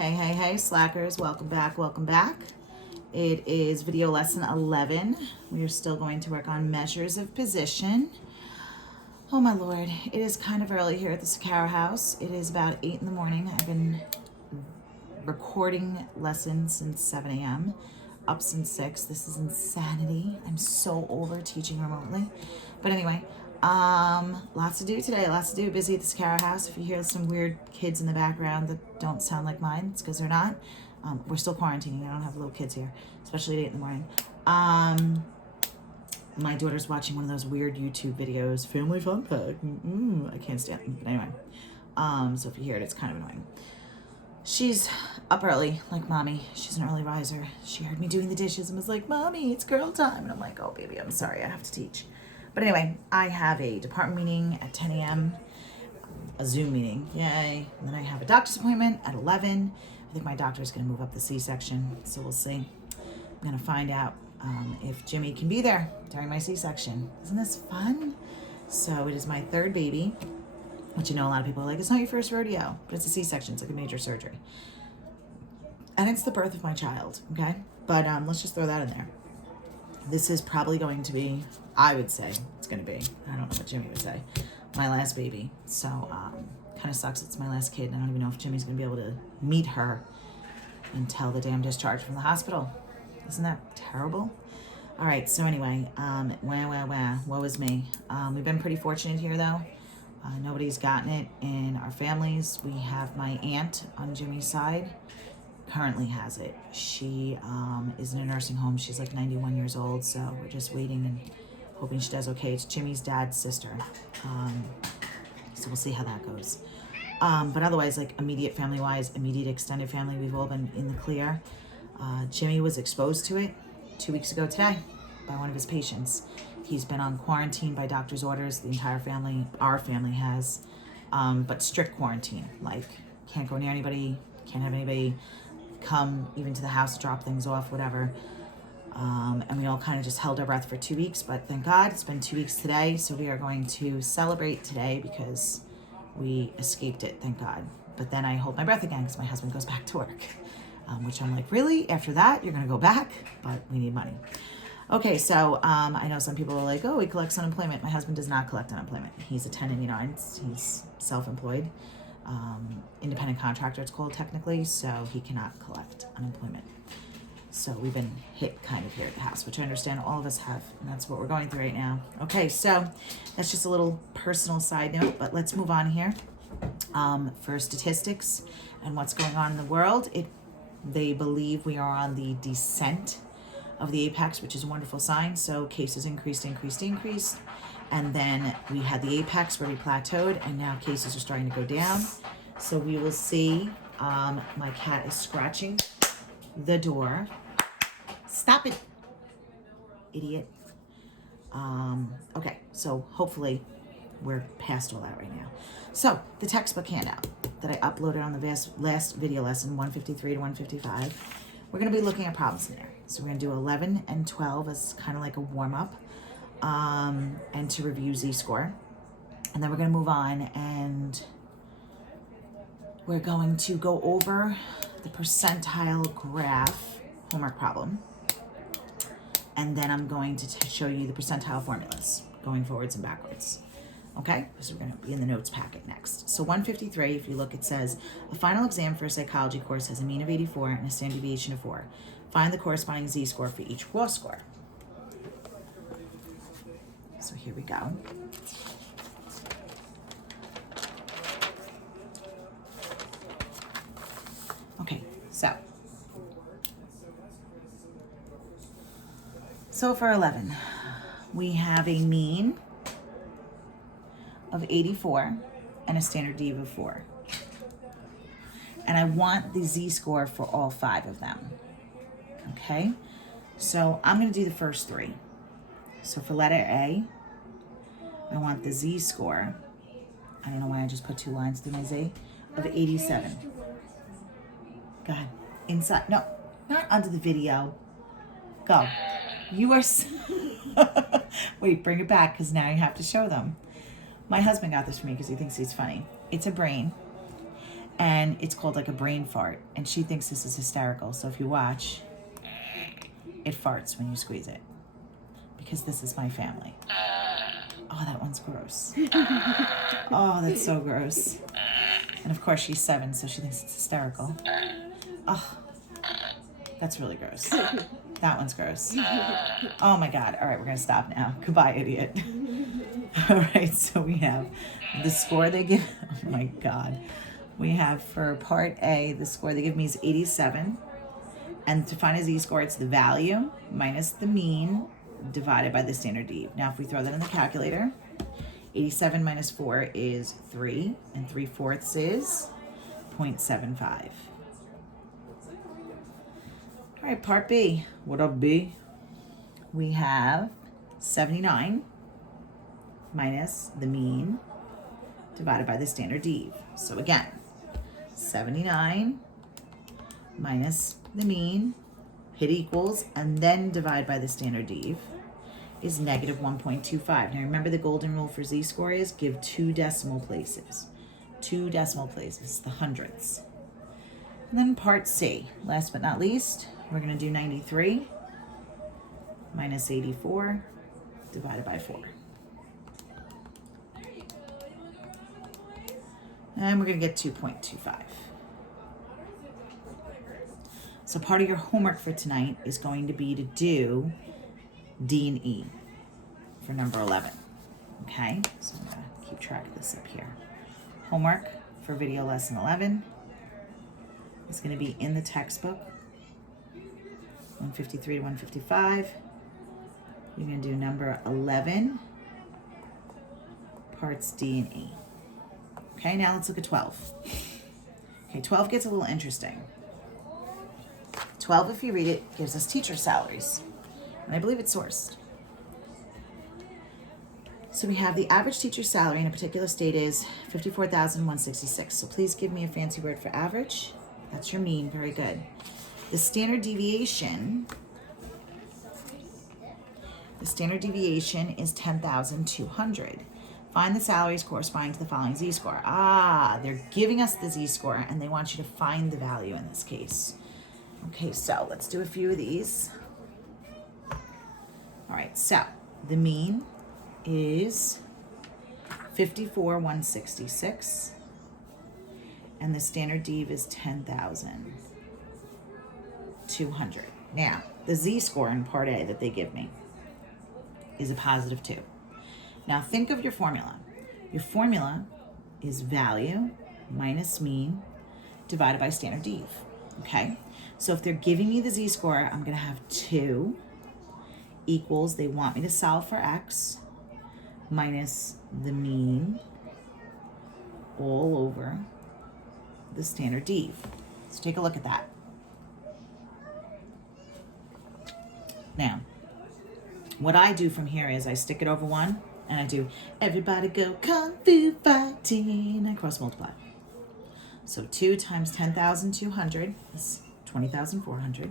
Hey, slackers, welcome back. It is video lesson 11. We are still going to work on measures of position. Oh my Lord, it is kind of early here at the Sakara house. It is about 8 in the morning. I've been recording lessons since 7 a.m., up since 6. This is insanity. I'm so over teaching remotely. But anyway, lots to do today, lots to do. Busy at the Sakara house. If you hear some weird kids in the background that don't sound like mine, it's because they're not. We're still quarantining. I don't have little kids here, especially at 8 in the morning. My daughter's watching one of those weird YouTube videos, Family Fun Pack. I can't stand them. But anyway, so if you hear it, it's kind of annoying. She's up early, like mommy. She's an early riser. She heard me doing the dishes and was like, Mommy, it's girl time. And I'm like, oh, baby, I'm sorry. I have to teach. But anyway, I have a department meeting at 10 a.m., a Zoom meeting. Yay. And then I have a doctor's appointment at 11. I think my doctor's going to move up the C-section, so we'll see. I'm going to find out if Jimmy can be there during my C-section. Isn't this fun? So it is my third baby, which, you know, a lot of people are like, it's not your first rodeo, but it's a C-section. It's like a major surgery. And it's the birth of my child, okay? But let's just throw that in there. This is probably going to be, I would say it's going to be, I don't know what Jimmy would say, my last baby. So kind of sucks it's my last kid, and I don't even know if Jimmy's going to be able to meet her until the damn discharge from the hospital. Isn't that terrible? All right, so anyway, woe is me. We've been pretty fortunate here, though. Nobody's gotten it in our families. We have my aunt on Jimmy's side currently has it. She is in a nursing home. She's like 91 years old, so we're just waiting and hoping she does okay. It's Jimmy's dad's sister, so we'll see how that goes. But otherwise, like immediate family-wise, immediate extended family, we've all been in the clear. Jimmy was exposed to it 2 weeks ago today by one of his patients. He's been on quarantine by doctor's orders. The entire family, our family has, but strict quarantine. Like, can't go near anybody, can't have anybody come even to the house to drop things off, whatever. And we all kind of just held our breath for 2 weeks, but thank God it's been 2 weeks today. So we are going to celebrate today because we escaped it, thank God. But then I hold my breath again because my husband goes back to work, which I'm like, really? After that, you're going to go back? But we need money. Okay, so I know some people are like, oh, he collects unemployment. My husband does not collect unemployment. He's a 1099. He's self-employed. Independent contractor, it's called technically, so he cannot collect unemployment. So we've been hit kind of here at the house, which I understand all of us have, and that's what we're going through right now. Okay, so that's just a little personal side note, but let's move on here. For statistics and what's going on in the world, they believe we are on the descent of the apex, which is a wonderful sign. So cases increased. And then we had the apex where we plateaued, and now cases are starting to go down. So we will see. My cat is scratching the door. Stop it, idiot. Okay, so hopefully we're past all that right now. So the textbook handout that I uploaded on the last video lesson, 153 to 155, we're going to be looking at problems in there. So we're going to do 11 and 12 as kind of like a warm-up, and to review Z-score. And then we're going to move on, and we're going to go over the percentile graph homework problem. And then I'm going to show you the percentile formulas going forwards and backwards. Okay, so we're going to be in the notes packet next. So 153, if you look, it says, a final exam for a psychology course has a mean of 84 and a standard deviation of 4. Find the corresponding Z-score for each raw score. So here we go. Okay, so for 11, we have a mean of 84 and a standard dev of 4. And I want the Z-score for all 5 of them. Okay, so I'm going to do the first 3. So for letter A, I want the Z-score, I don't know why I just put 2 lines through my Z, of 87. Go ahead. Inside, no, not under the video. Go. You are, wait, bring it back because now you have to show them. My husband got this for me because he thinks he's funny. It's a brain, And it's called like a brain fart. And she thinks this is hysterical. So if you watch, it farts when you squeeze it. Because this is my family. Oh, that one's gross. Oh, that's so gross. And of course she's 7, so she thinks it's hysterical. Oh, that's really gross. That one's gross. Oh my God. All right, we're gonna stop now. Goodbye, idiot. All right, so we have the score they give. Oh my God. We have for part A, the score they give me is 87. And to find a z-score, it's the value minus the mean divided by the standard deviation. Now, if we throw that in the calculator, 87 minus 4 is 3, and 3/4 is 0.75. All right, part B. What up, B? We have 79 minus the mean divided by the standard dev. So again, 79 minus the mean, hit equals, and then divide by the standard dev is negative 1.25. Now remember the golden rule for z-score is give 2 decimal places. 2 decimal places, the hundredths. And then part C, last but not least, we're going to do 93 minus 84 divided by 4. And we're going to get 2.25. So part of your homework for tonight is going to be to do D and E for number 11. Okay, so I'm going to keep track of this up here. Homework for video lesson 11 is going to be in the textbook, 153 to 155. You're going to do number 11, parts D and E. Okay, now let's look at 12. Okay, 12 gets a little interesting. 12, if you read it, gives us teacher salaries. And I believe it's sourced. So we have the average teacher salary in a particular state is $54,166. So please give me a fancy word for average. That's your mean, very good. The standard deviation is 10,200. Find the salaries corresponding to the following z-score. Ah, they're giving us the z-score and they want you to find the value in this case. Okay, so let's do a few of these. All right, so the mean is 54,166 and the standard dev is 10,200. Now, the z-score in part A that they give me is a positive 2. Now think of your formula. Your formula is value minus mean divided by standard dev, okay? So if they're giving me the z-score, I'm gonna have 2 equals, they want me to solve for x, minus the mean all over the standard dev. So take a look at that. Now, what I do from here is I stick it over 1, and I do, everybody go kung fu fighting, I cross multiply. So 2 times 10,200 is 20,400.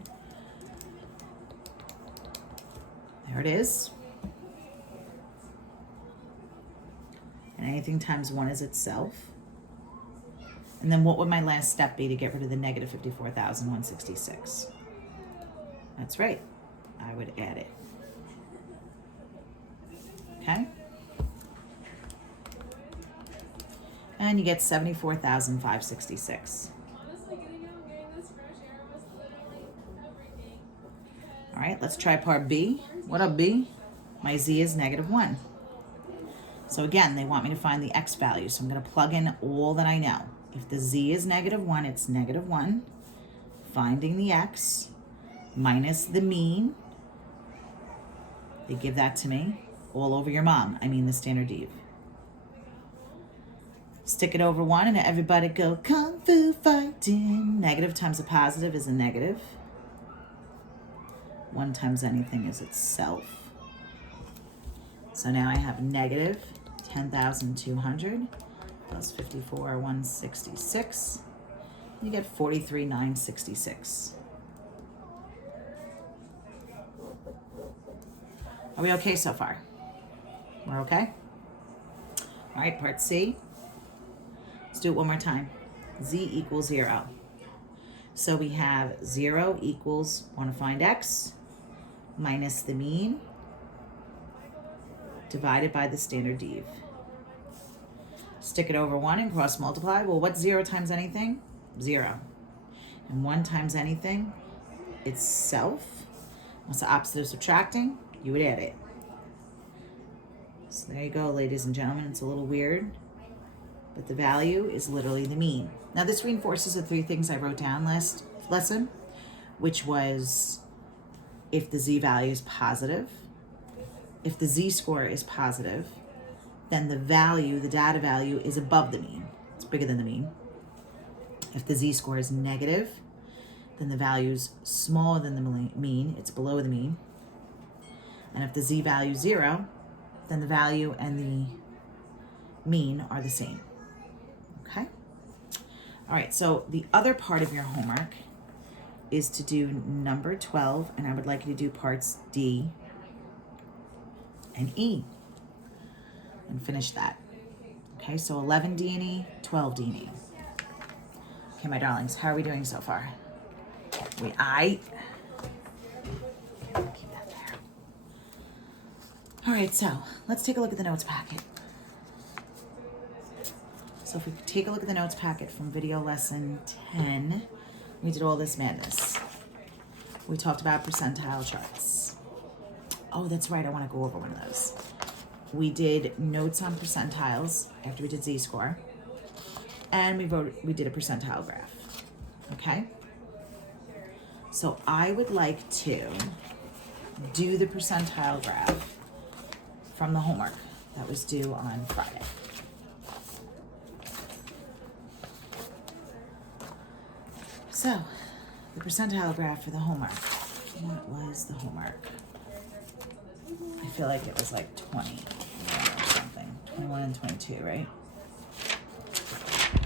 There it is. And anything times 1 is itself. And then what would my last step be to get rid of the negative 54,166? That's right. I would add it. Okay? And you get 74,566. All right, let's try part B. What up, B? My z is negative 1. So again, they want me to find the x value, so I'm going to plug in all that I know. If the z is negative 1, it's negative 1. Finding the x minus the mean. They give that to me. All over your mom, I mean the standard dev. Stick it over 1 and everybody go kung fu fighting. Negative times a positive is a negative. 1 times anything is itself. So now I have negative 10,200 plus 54,166. You get 43,966. Are we okay so far? We're okay? All right, part C. Let's do it one more time. Z equals 0. So we have 0 equals, want to find x, minus the mean, divided by the standard dev. Stick it over 1 and cross multiply. Well, what's 0 times anything? 0. And 1 times anything, itself. What's the opposite of subtracting? You would add it. So there you go, ladies and gentlemen. It's a little weird, but the value is literally the mean. Now this reinforces the 3 things I wrote down last lesson, which was if the z value is positive, if the z-score is positive, then the value, the data value, is above the mean. It's bigger than the mean. If the z-score is negative, then the value is smaller than the mean. It's below the mean. And if the z value is 0, then the value and the mean are the same. Okay? All right, so the other part of your homework is to do number 12, and I would like you to do parts D and E and finish that. Okay, so 11 D and E, 12 D and E. Okay, my darlings, how are we doing so far? Keep that there. All right, so let's take a look at the notes packet. So if we take a look at the notes packet from video lesson 10, we did all this madness. We talked about percentile charts. Oh, that's right, I want to go over one of those. We did notes on percentiles after we did z-score, and we did a percentile graph. Okay? So I would like to do the percentile graph from the homework that was due on Friday. So, the percentile graph for the homework. What was the homework? I feel like it was like 20 or something. 21 and 22, right?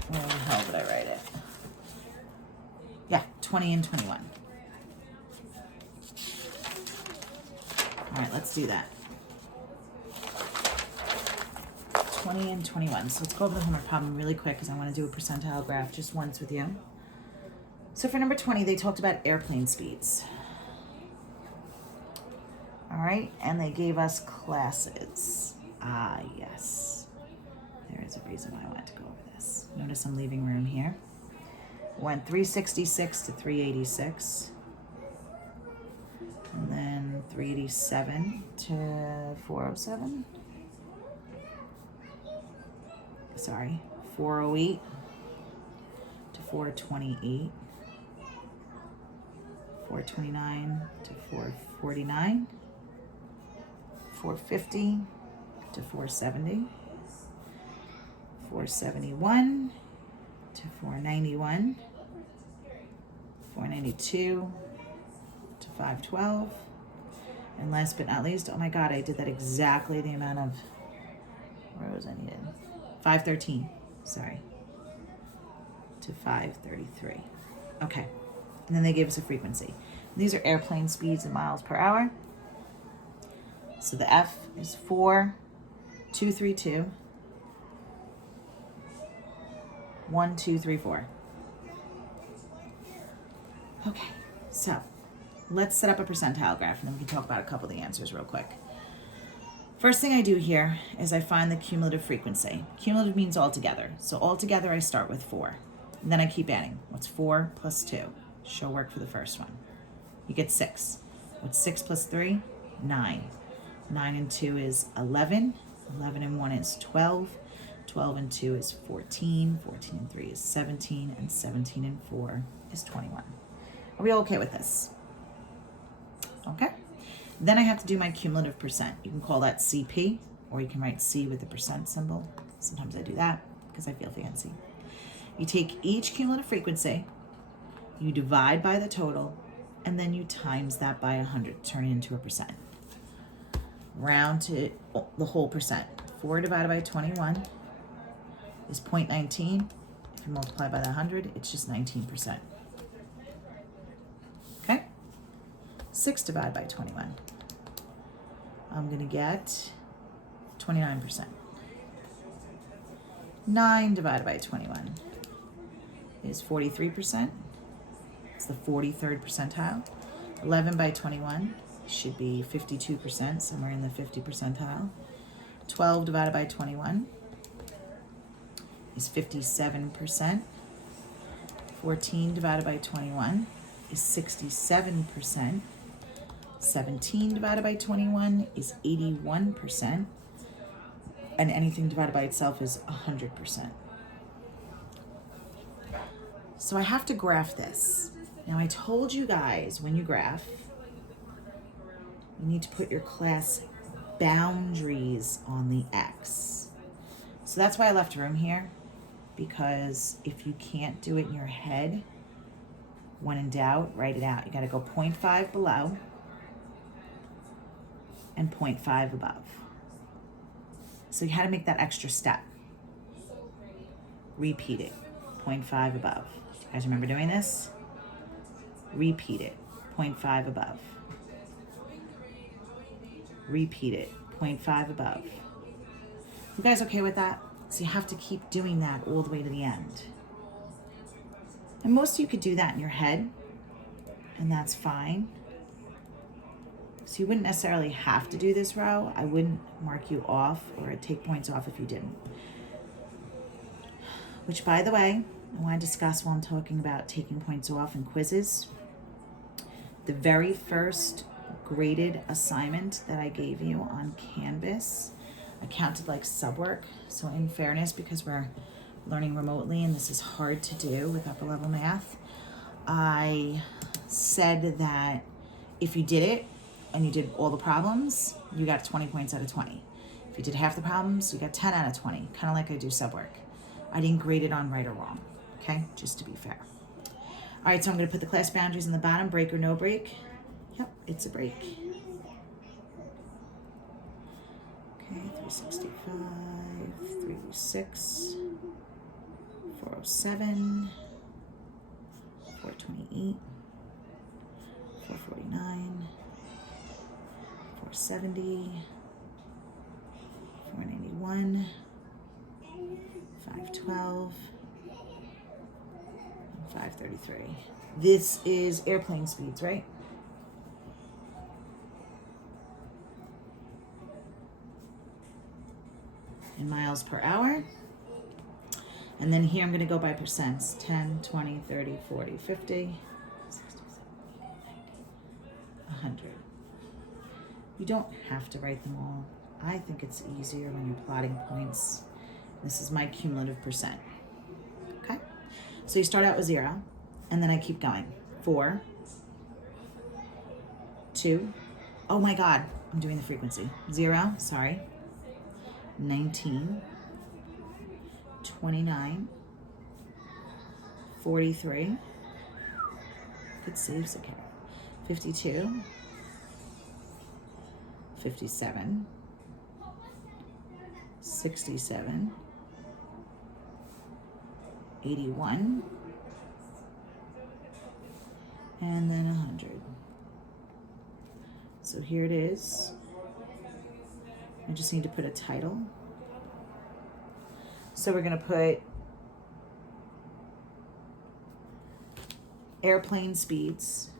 Where the hell did I write it? Yeah, 20 and 21. All right, let's do that. 20 and 21. So let's go over the homework problem really quick because I want to do a percentile graph just once with you. So for number 20, they talked about airplane speeds. All right, and they gave us classes. Ah, yes. There is a reason why I wanted to go over this. Notice I'm leaving room here. Went 366 to 386. And then 387 to 407. Sorry, 408 to 428. 429 to 449, 450 to 470, 471 to 491, 492 to 512, and last but not least, oh my God, I did that exactly the amount of rows I needed. 513, sorry, to 533. Okay. And then they gave us a frequency. These are airplane speeds in miles per hour. So the F is 4,232, 1,234. Okay, so let's set up a percentile graph and then we can talk about a couple of the answers real quick. First thing I do here is I find the cumulative frequency. Cumulative means all together. So all together I start with 4. And then I keep adding. What's 4 plus 2? Show work for the first one. You get 6. What's 6 plus 3? 9. 9 and 2 is 11. 11 and 1 is 12. 12 and 2 is 14. 14 and 3 is 17. And 17 and 4 is 21. Are we all okay with this? Okay. Then I have to do my cumulative percent. You can call that CP, or you can write C with the percent symbol. Sometimes I do that because I feel fancy. You take each cumulative frequency, you divide by the total, and then you times that by 100, turn it into a percent. Round to the whole percent. 4 divided by 21 is 0.19. If you multiply by the 100, it's just 19%. Okay? 6 divided by 21. I'm going to get 29%. 9 divided by 21. is 43%. It's the 43rd percentile. 11 by 21 should be 52%, somewhere in the 50 percentile. 12 divided by 21 is 57%. 14 divided by 21 is 67%. 17 divided by 21 is 81%. And anything divided by itself is 100%. So I have to graph this. Now I told you guys when you graph, you need to put your class boundaries on the X. So that's why I left room here, because if you can't do it in your head, when in doubt, write it out. You gotta go 0.5 below and 0.5 above. So you had to make that extra step. Repeat it, 0.5 above. You guys remember doing this? Repeat it, 0.5 above. Repeat it, 0.5 above. You guys okay with that? So you have to keep doing that all the way to the end. And most of you could do that in your head, and that's fine. So you wouldn't necessarily have to do this row. I wouldn't mark you off or take points off if you didn't. Which, by the way, I want to discuss while I'm talking about taking points off in quizzes. The very first graded assignment that I gave you on Canvas, I counted like subwork. So in fairness, because we're learning remotely and this is hard to do with upper level math, I said that if you did it and you did all the problems, you got 20 points out of 20. If you did half the problems, you got 10 out of 20, kind of like I do subwork. I didn't grade it on right or wrong, okay? Just to be fair. All right, so I'm gonna put the class boundaries in the bottom, break or no break. Yep, it's a break. Okay, 365, 306, 407, 428, 449, 470, 491, 512, 533. This is airplane speeds, right? In miles per hour. And then here I'm going to go by percents. 10, 20, 30, 40, 50, 60, 70, 90, 100. You don't have to write them all. I think it's easier when you're plotting points. This is my cumulative percent. Okay? So you start out with 0, and then I keep going. 4, 2, oh my God, I'm doing the frequency. 0, sorry. 19, 29, 43, good saves, okay. 52, 57, 67, 81, and then 100. So here it is. I just need to put a title. So we're gonna put airplane speeds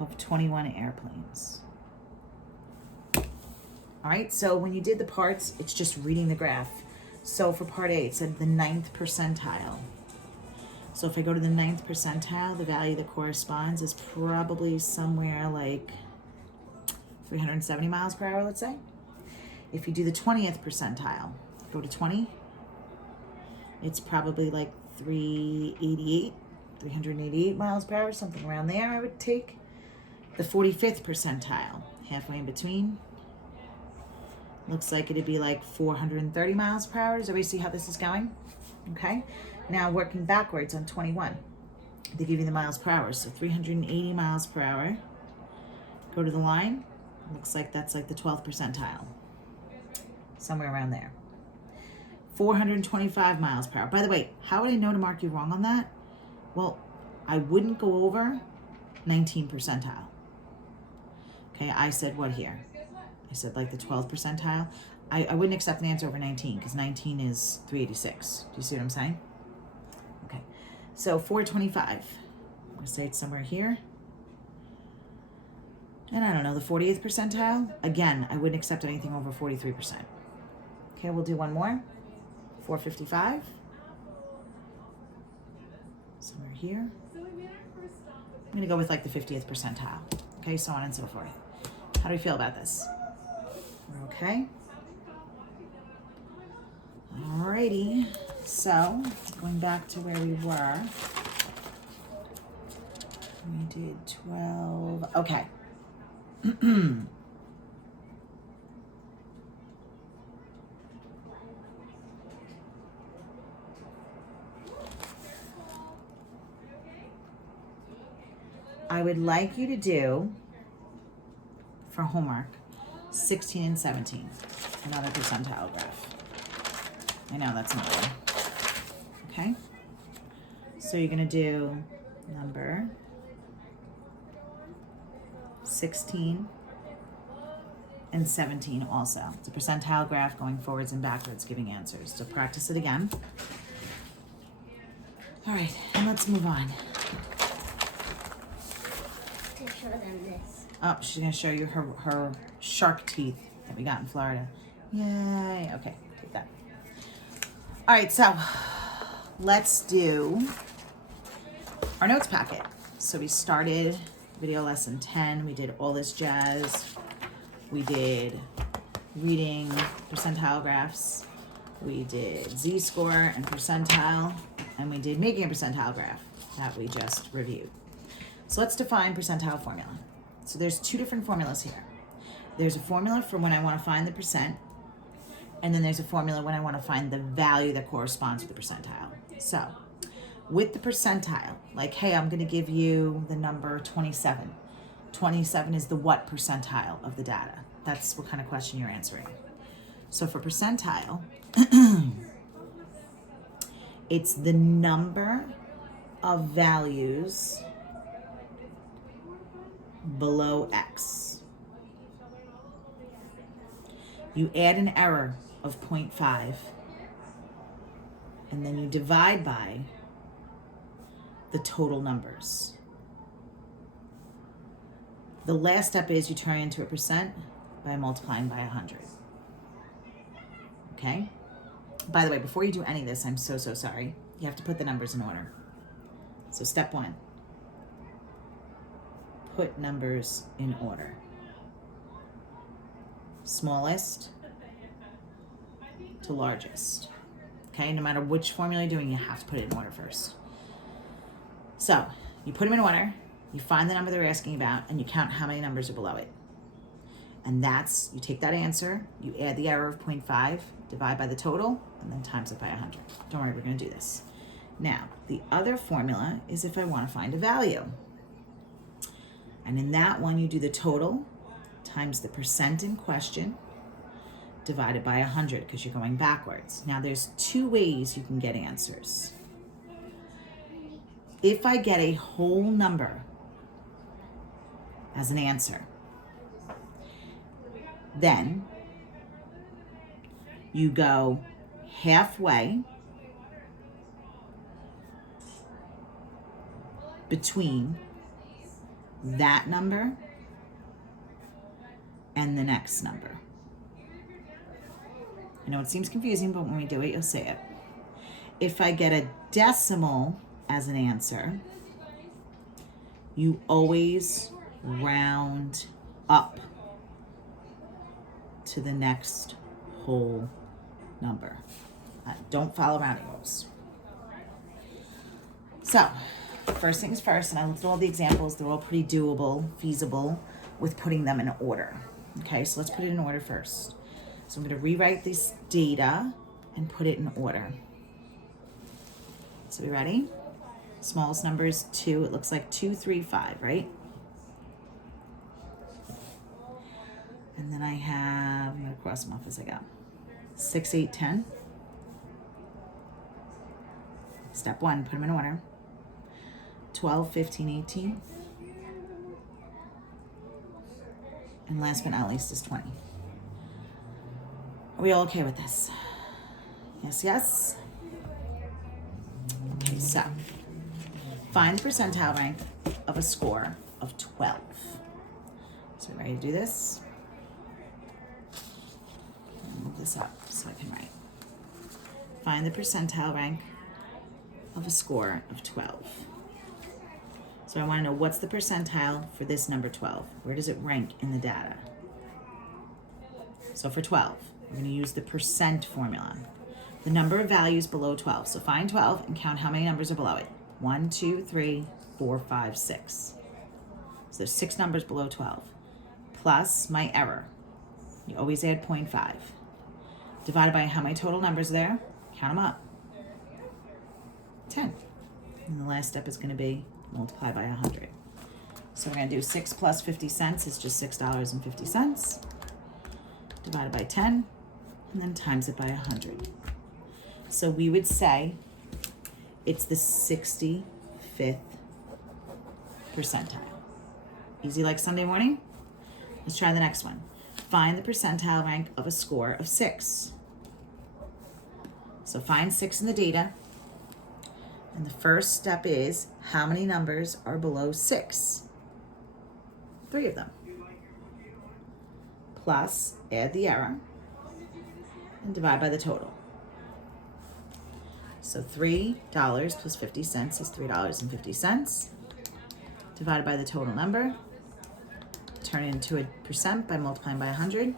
of 21 airplanes. All right, so when you did the parts, it's just reading the graph. So for part A, it said the 9th percentile. So if I go to the 9th percentile, the value that corresponds is probably somewhere like 370 miles per hour, let's say. If you do the 20th percentile, go to 20, it's probably like 388 miles per hour, something around there I would take. The 45th percentile, halfway in between, looks like it'd be like 430 miles per hour. Does everybody see how this is going? Okay, now working backwards on 21, they give you the miles per hour. So 380 miles per hour, go to the line, looks like that's like the 12th percentile, somewhere around there. 425 miles per hour. By the way, how would I know to mark you wrong on that? Well, I wouldn't go over 19 percentile. Okay, I said what here? I said like the 12th percentile. I wouldn't accept an answer over 19 because 19 is 386. Do you see what I'm saying? Okay. So 425. I'm going to say it's somewhere here. And I don't know, the 48th percentile. Again, I wouldn't accept anything over 43%. Okay, we'll do one more. 455. Somewhere here. I'm going to go with like the 50th percentile. Okay, so on and so forth. How do we feel about this? We're okay. Alrighty. So, going back to where we were. We did 12. Okay. I would like you to do, for homework, 16 and 17, another percentile graph. I know, that's another one. Okay? So you're going to do number 16 and 17 also. It's a percentile graph going forwards and backwards, giving answers. So practice it again. All right, and let's move on. To show them this. Oh, she's going to show you her shark teeth that we got in Florida. Yay. Okay, take that. All right, so let's do our notes packet. So we started video lesson 10. We did all this jazz. We did reading percentile graphs. We did z-score and percentile. And we did making a percentile graph that we just reviewed. So let's define percentile formula. So there's two different formulas here. There's a formula for when I want to find the percent, and then there's a formula when I want to find the value that corresponds to the percentile. So with the percentile, like, hey, I'm going to give you the number 27. 27 is the what percentile of the data? That's what kind of question you're answering. So for percentile, it's the number of values below X. You add an error of 0.5, and then you divide by the total numbers. The last step is you turn it into a percent by multiplying by 100. Okay? By the way, before you do any of this, I'm so sorry. You have to put the numbers in order. So step 1. Put numbers in order. Smallest to largest. Okay, no matter which formula you're doing, you have to put it in order first. So, you put them in order, you find the number they're asking about, and you count how many numbers are below it. And that's, you take that answer, you add the error of 0.5, divide by the total, and then times it by 100. Don't worry, we're going to do this. Now, the other formula is if I want to find a value. And in that one, you do the total times the percent in question divided by 100 because you're going backwards. Now, there's two ways you can get answers. If I get a whole number as an answer, then you go halfway between that number and the next number. I know it seems confusing, but when we do it, you'll see it. If I get a decimal as an answer, you always round up to the next whole number. Don't follow rounding rules. So, first things first, and I looked at all the examples. They're all pretty doable, feasible, with putting them in order. Okay, so let's put it in order first. So I'm going to rewrite this data and put it in order. So we ready? Smallest number is 2. It looks like 2, 3, 5, right? And then I have, I'm going to cross them off as I go. 6, 8, 10. Step 1, put them in order. 12, 15, 18. And last but not least is 20. Are we all okay with this? Yes, yes? Okay, so find the percentile rank of a score of 12. So we're ready to do this? Move this up so I can write. Find the percentile rank of a score of 12. So I want to know what's the percentile for this number 12. Where does it rank in the data? So for 12, we're going to use the percent formula. The number of values below 12. So find 12 and count how many numbers are below it. 1, 2, 3, 4, 5, 6. So there's 6 numbers below 12. Plus my error. You always add 0.5. Divided by how many total numbers are there? Count them up. 10. And the last step is going to be multiply by 100. So we're going to do 6 plus 50 cents is just $6.50. Divided by 10, and then times it by 100. So we would say it's the 65th percentile. Easy like Sunday morning? Let's try the next one. Find the percentile rank of a score of 6. So find 6 in the data. And the first step is, how many numbers are below 6? 3 of them. Plus, add the error, and divide by the total. So $3 plus 50 cents is $3.50. Divided by the total number. Turn it into a percent by multiplying by 100.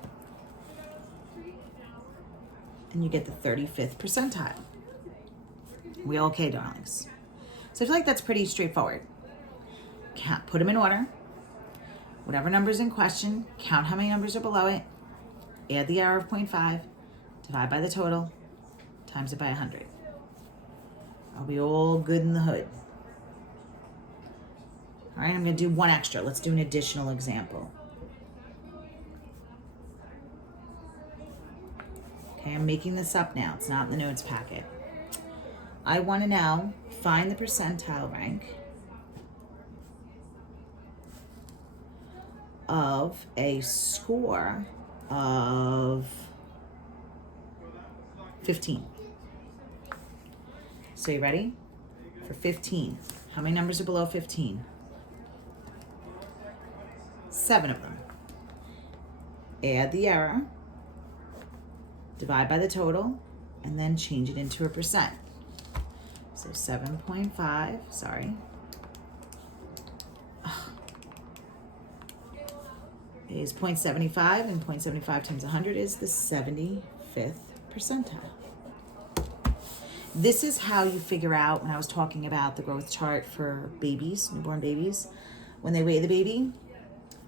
And you get the 35th percentile. We all okay, darlings? So I feel like that's pretty straightforward. Put them in order. Whatever number's in question, count how many numbers are below it, add the error of 0.5, divide by the total, times it by 100. Are we all good in the hood? All right, I'm going to do one extra. Let's do an additional example. Okay, I'm making this up now. It's not in the notes packet. I want to now find the percentile rank of a score of 15. So you ready? For 15, how many numbers are below 15? 7 of them. Add the error, divide by the total, and then change it into a percent. So 7.5, sorry. Is 0.75, and 0.75 times 100 is the 75th percentile. This is how you figure out, when I was talking about the growth chart for babies, newborn babies, when they weigh the baby,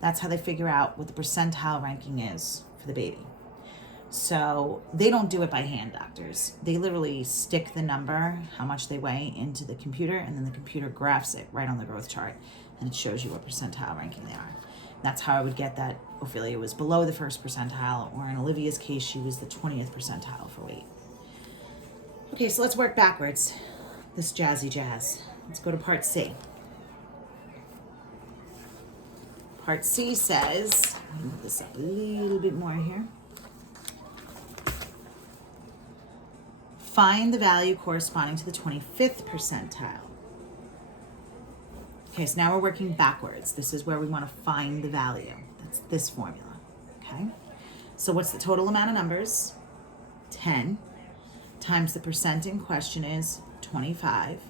that's how they figure out what the percentile ranking is for the baby. So they don't do it by hand, doctors. They literally stick the number, how much they weigh, into the computer, and then the computer graphs it right on the growth chart, and it shows you what percentile ranking they are. That's how I would get that Ophelia was below the first percentile, or in Olivia's case, she was the 20th percentile for weight. Okay, so let's work backwards. This jazzy jazz. Let's go to part C. Part C says, let me move this up a little bit more here. Find the value corresponding to the 25th percentile. Okay, so now we're working backwards. This is where we want to find the value. That's this formula, okay? So what's the total amount of numbers? 10 times the percent in question is 25.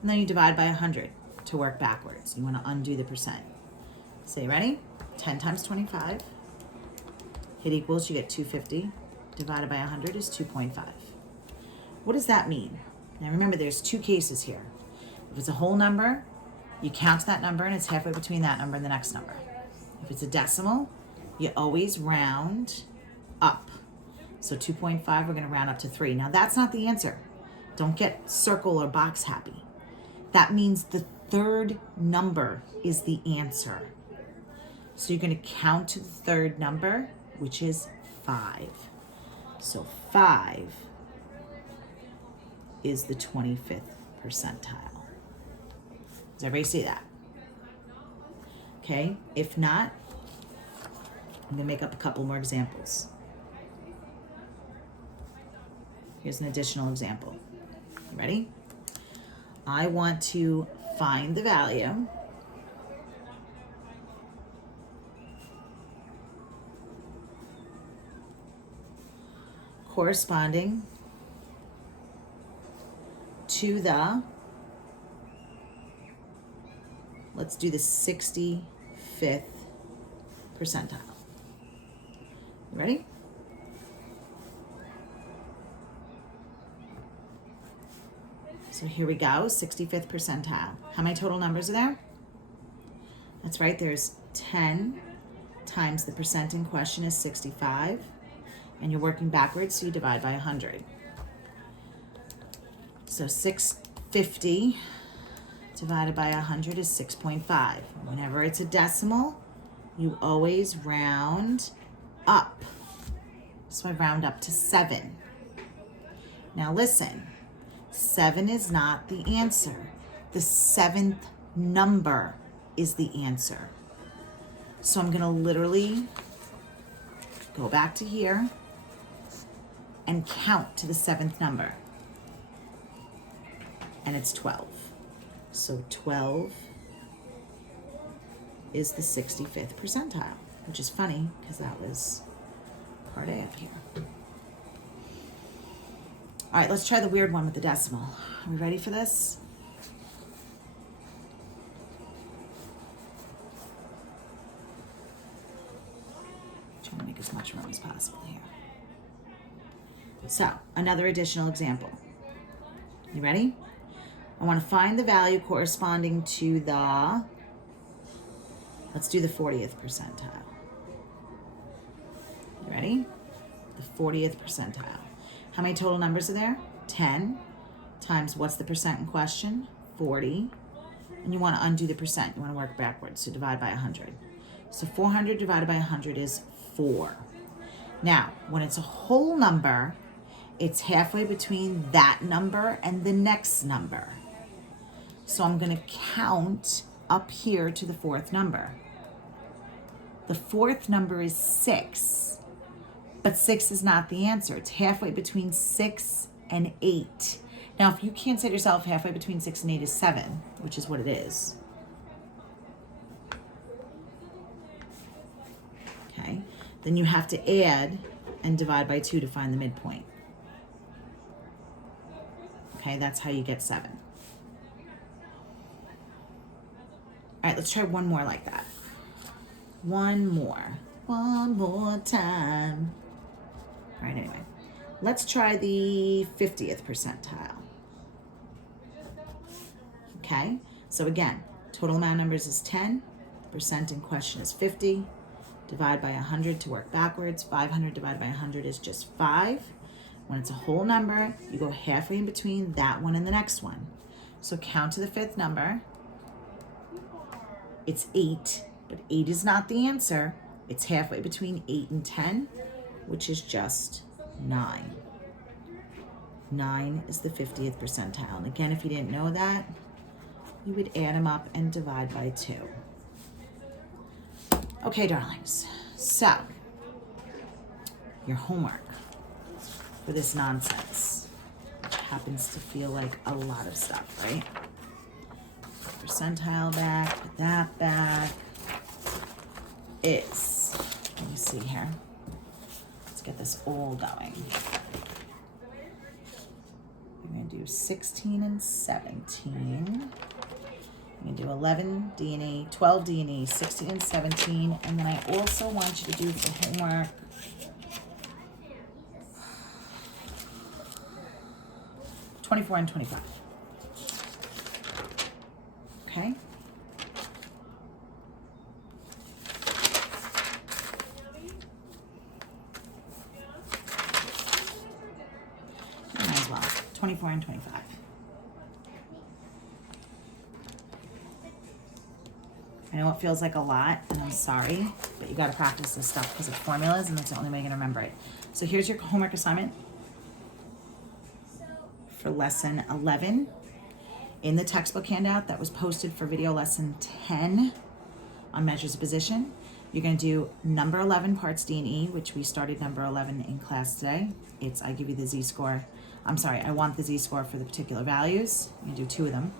And then you divide by 100 to work backwards. You want to undo the percent. So you ready? 10 times 25. Hit equals, you get 250. Divided by 100 is 2.5. What does that mean? Now remember, there's 2 cases here. If it's a whole number, you count that number and it's halfway between that number and the next number. If it's a decimal, you always round up. So 2.5, we're going to round up to 3. Now that's not the answer. Don't get circle or box happy. That means the third number is the answer. So you're going to count to the third number, which is 5. So 5 is the 25th percentile. Does everybody see that? Okay, if not, I'm gonna make up a couple more examples. Here's an additional example. You ready? I want to find the value corresponding to the, let's do the 65th percentile. You ready? So here we go, 65th percentile. How many total numbers are there? That's right, there's 10 times the percent in question is 65, and you're working backwards, so you divide by 100. So 650 divided by 100 is 6.5. Whenever it's a decimal, you always round up. So I round up to 7. Now listen, 7 is not the answer. The 7th number is the answer. So I'm gonna literally go back to here and count to the 7th number. And it's 12. So 12 is the 65th percentile, which is funny because that was part A up here. All right, let's try the weird one with the decimal. Are we ready for this? Trying to make as much room as possible here. So, another additional example. You ready? I want to find the value corresponding to the, let's do the 40th percentile. You ready? The 40th percentile. How many total numbers are there? 10 times what's the percent in question? 40. And you want to undo the percent. You want to work backwards, so divide by 100. So 400 divided by 100 is 4. Now, when it's a whole number, it's halfway between that number and the next number. So I'm going to count up here to the 4th number. The 4th number is 6, but 6 is not the answer. It's halfway between 6 and 8. Now, if you can't say to yourself halfway between 6 and 8 is 7, which is what it is, okay, then you have to add and divide by 2 to find the midpoint. Okay, that's how you get 7. All right, let's try one more like that. One more time. All right, anyway, let's try the 50th percentile. Okay, so again, total amount of numbers is 10, percent in question is 50, divide by 100 to work backwards, 500 divided by 100 is just 5. When it's a whole number, you go halfway in between that one and the next one. So count to the 5th number. It's 8, but 8 is not the answer. It's halfway between 8 and 10, which is just 9. 9 is the 50th percentile. And again, if you didn't know that, you would add them up and divide by 2. Okay, darlings. So, your homework for this nonsense, which happens to feel like a lot of stuff, right? Percentile back, put that back, is, let me see here. Let's get this all going. We're gonna do 16 and 17. We're gonna do 11 D&E, 12 D&E, 16 and 17, and then I also want you to do for homework 24 and 25. Okay? You might as well. 24 and 25. I know it feels like a lot, and I'm sorry, but you gotta practice this stuff because it's formulas, and that's the only way you're gonna remember it. So here's your homework assignment for lesson 11 in the textbook handout that was posted for video lesson 10 on measures of position. You're going to do number 11 parts D and E, which we started number 11 in class today. It's I give you the Z-score I'm sorry, I want the z-score for the particular values. I'm gonna do 2 of them.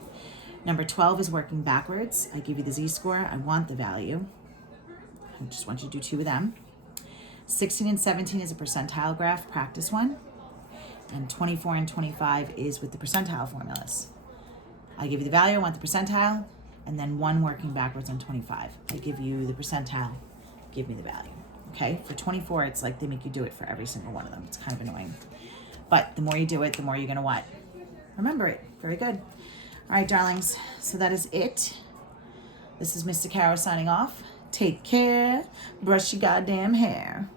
Number 12 is working backwards. I give you the z-score, I want the value. I just want you to do 2 of them. 16 and 17 is a percentile graph, practice one. And 24 and 25 is with the percentile formulas. I give you the value, I want the percentile, and then 1 working backwards on 25. I give you the percentile, give me the value. Okay, for 24, it's like they make you do it for every single one of them. It's kind of annoying. But the more you do it, the more you're gonna what? Remember it. Very good. All right, darlings, so that is it. This is Mr. Caro signing off. Take care. Brush your goddamn hair.